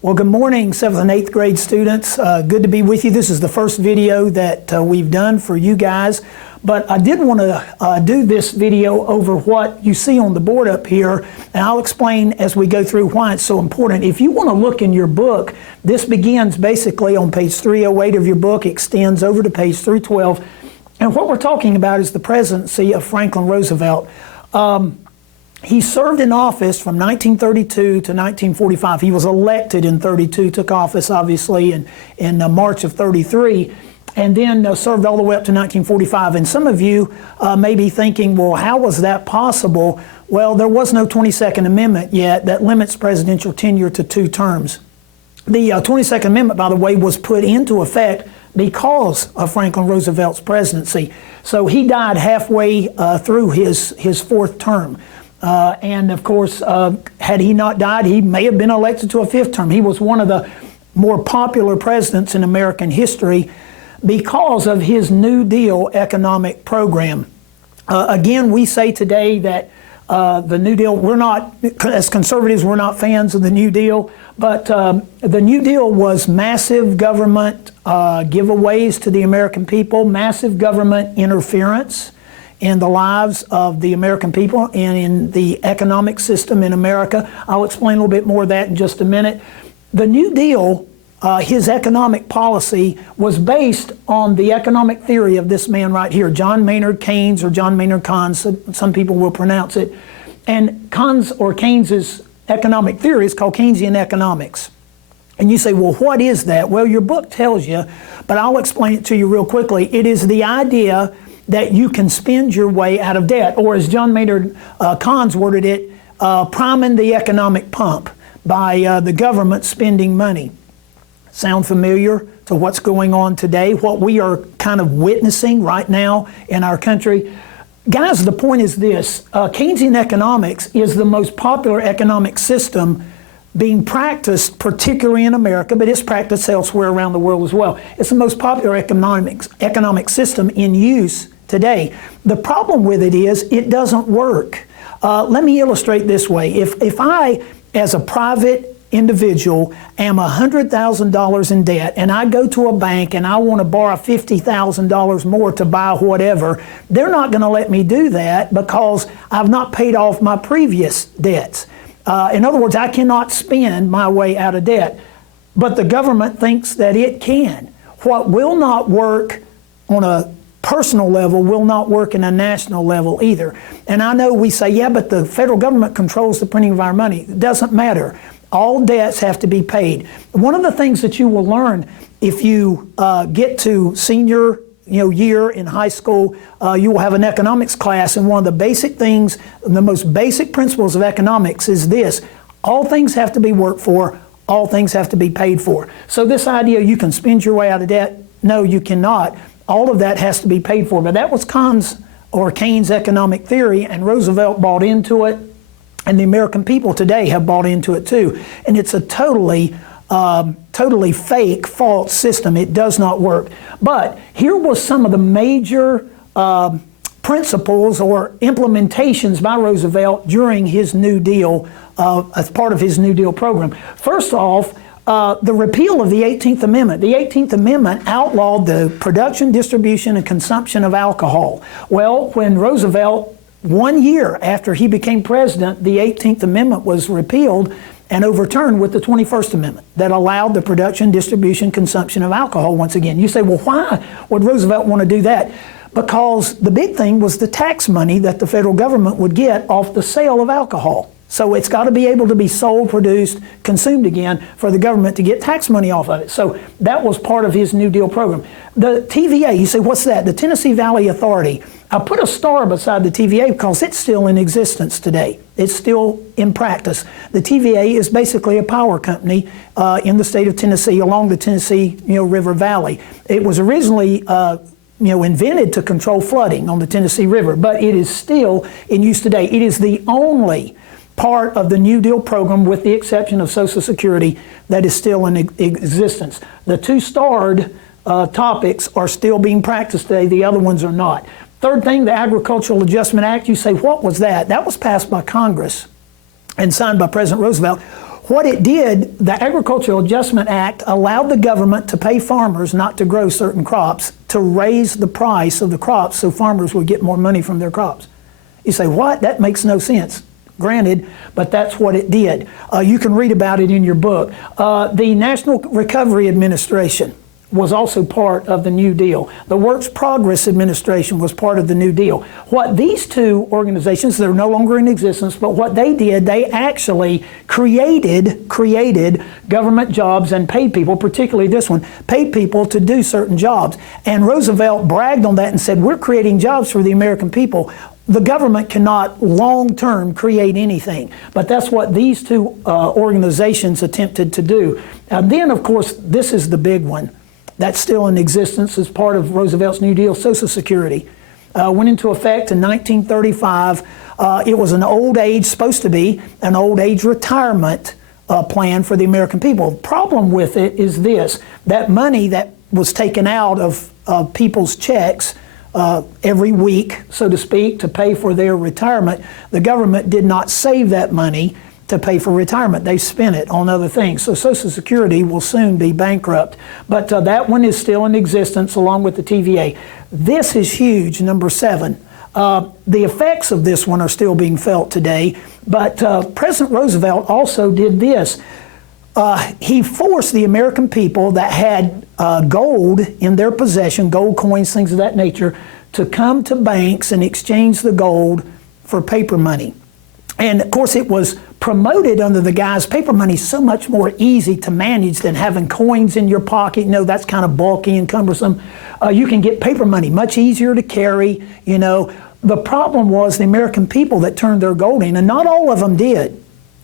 Well, good morning, 7th and 8th grade students. Good to be with you. This is the first video that we've done for you guys. But I did want to do this video over what you see on the board up here, and I'll explain as we go through why it's so important. If you want to look in your book, this begins basically on page 308 of your book, extends over to page 312. And what we're talking about is the presidency of Franklin Roosevelt. He served in office from 1932 to 1945. He was elected in 32, took office obviously in March of 33, and then served all the way up to 1945. And some of you may be thinking, well, how was that possible? Well, there was no 22nd Amendment yet that limits presidential tenure to 2 terms. The 22nd Amendment, by the way, was put into effect because of Franklin Roosevelt's presidency. So he died halfway through his 4th term. And of course, had he not died, he may have been elected to a 5th term. He was one of the more popular presidents in American history because of his New Deal economic program. Again, we say today that the New Deal, we're not, as conservatives, we're not fans of the New Deal, but the New Deal was massive government giveaways to the American people, massive government interference in the lives of the American people and in the economic system in America. I'll explain a little bit more of that in just a minute. The New Deal, his economic policy was based on the economic theory of this man right here, John Maynard Keynes, or John Maynard Keynes, some people will pronounce it. And Keynes's economic theory is called Keynesian economics. And you say, well, what is that? Well, your book tells you, but I'll explain it to you real quickly. It is the idea that you can spend your way out of debt, or as John Maynard Keynes worded it, priming the economic pump by the government spending money. Sound familiar to what's going on today, what we are kind of witnessing right now in our country? Guys, the point is this, Keynesian economics is the most popular economic system being practiced, particularly in America, but it's practiced elsewhere around the world as well. It's the most popular economic system in use today. The problem with it is it doesn't work. Let me illustrate this way. If I, as a private individual, am $100,000 in debt and I go to a bank and I want to borrow $50,000 more to buy whatever, they're not going to let me do that because I've not paid off my previous debts. In other words, I cannot spend my way out of debt, but the government thinks that it can. What will not work on a personal level will not work in a national level either. And I know we say, yeah, but the federal government controls the printing of our money. It doesn't matter. All debts have to be paid. One of the things that you will learn if you get to senior year in high school, you will have an economics class, and one of the basic things, the most basic principles of economics is this: all things have to be worked for, all things have to be paid for. So this idea you can spend your way out of debt, no, you cannot. All of that has to be paid for. But that was Keynes' economic theory, and Roosevelt bought into it, and the American people today have bought into it too. And it's a totally fake, false system. It does not work. But here was some of the major principles or implementations by Roosevelt during his New Deal, as part of his New Deal program. First off, the repeal of the 18th Amendment. The 18th Amendment outlawed the production, distribution, and consumption of alcohol. Well, when Roosevelt, 1 year after he became president, the 18th Amendment was repealed and overturned with the 21st Amendment that allowed the production, distribution, consumption of alcohol once again. You say, well, why would Roosevelt want to do that? Because the big thing was the tax money that the federal government would get off the sale of alcohol. So it's got to be able to be sold, produced, consumed again for the government to get tax money off of it. So that was part of his New Deal program. The TVA, you say, what's that? The Tennessee Valley Authority. I put a star beside the TVA because it's still in existence today. It's still in practice. The TVA is basically a power company in the state of Tennessee along the Tennessee River Valley. It was originally invented to control flooding on the Tennessee River, but it is still in use today. It is the only part of the New Deal program, with the exception of Social Security, that is still in existence. The 2 starred topics are still being practiced today. The other ones are not. Third thing, the Agricultural Adjustment Act. You say, what was that? That was passed by Congress and signed by President Roosevelt. What it did, the Agricultural Adjustment Act allowed the government to pay farmers not to grow certain crops, to raise the price of the crops so farmers would get more money from their crops. You say, what? That makes no sense. Granted, but that's what it did. You can read about it in your book. The National Recovery Administration was also part of the New Deal. The Works Progress Administration was part of the New Deal. What these two organizations, they're no longer in existence, but what they did, they actually created government jobs and paid people, particularly this one, paid people to do certain jobs. And Roosevelt bragged on that and said, we're creating jobs for the American people. The government cannot long-term create anything, but that's what these two organizations attempted to do. And then, of course, this is the big one that's still in existence as part of Roosevelt's New Deal. Social Security went into effect in 1935. It was an old age, supposed to be an old age retirement plan for the American people. The problem with it is this: that money that was taken out of people's checks every week, so to speak, to pay for their retirement, the government did not save that money to pay for retirement. They spent it on other things. So Social Security will soon be bankrupt. But that one is still in existence along with the TVA. This is huge, number 7. The effects of this one are still being felt today. But President Roosevelt also did this. He forced the American people that had gold in their possession, gold coins, things of that nature, to come to banks and exchange the gold for paper money. And of course it was promoted under the guise paper money is so much more easy to manage than having coins in your pocket. You know, that's kind of bulky and cumbersome. You can get paper money, much easier to carry, you know. The problem was the American people that turned their gold in, and not all of them did.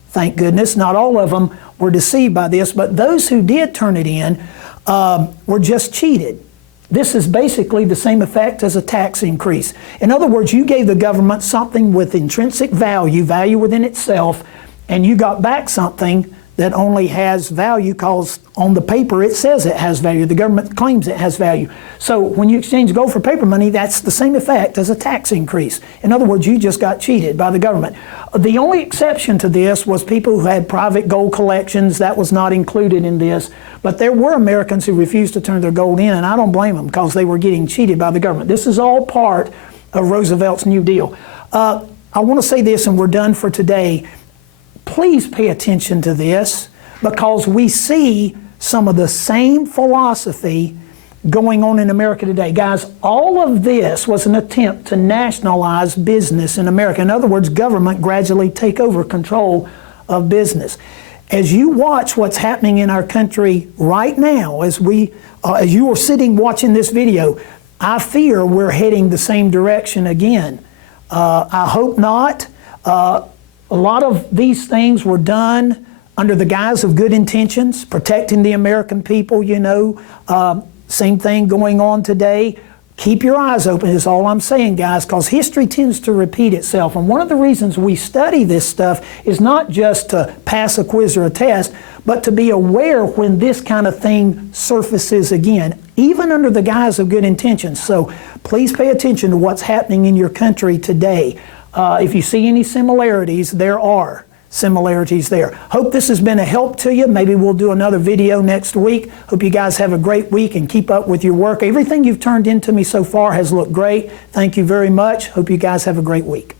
Thank goodness, not all of them were deceived by this, but those who did turn it in were just cheated. This is basically the same effect as a tax increase. In other words, you gave the government something with intrinsic value, value within itself, and you got back something that only has value because on the paper it says it has value. The government claims it has value. So when you exchange gold for paper money, that's the same effect as a tax increase. In other words, you just got cheated by the government. The only exception to this was people who had private gold collections. That was not included in this. But there were Americans who refused to turn their gold in, and I don't blame them because they were getting cheated by the government. This is all part of Roosevelt's New Deal. I want to say this, and we're done for today. Please pay attention to this, because we see some of the same philosophy going on in America today. Guys, all of this was an attempt to nationalize business in America. In other words, government gradually take over control of business. As you watch what's happening in our country right now, as you are sitting watching this video, I fear we're heading the same direction again. I hope not. A lot of these things were done under the guise of good intentions, protecting the American people, you know. Same thing going on today. Keep your eyes open is all I'm saying, guys, because history tends to repeat itself. And one of the reasons we study this stuff is not just to pass a quiz or a test, but to be aware when this kind of thing surfaces again, even under the guise of good intentions. So please pay attention to what's happening in your country today. If you see any similarities, there are similarities there. Hope this has been a help to you. Maybe we'll do another video next week. Hope you guys have a great week and keep up with your work. Everything you've turned into me so far has looked great. Thank you very much. Hope you guys have a great week.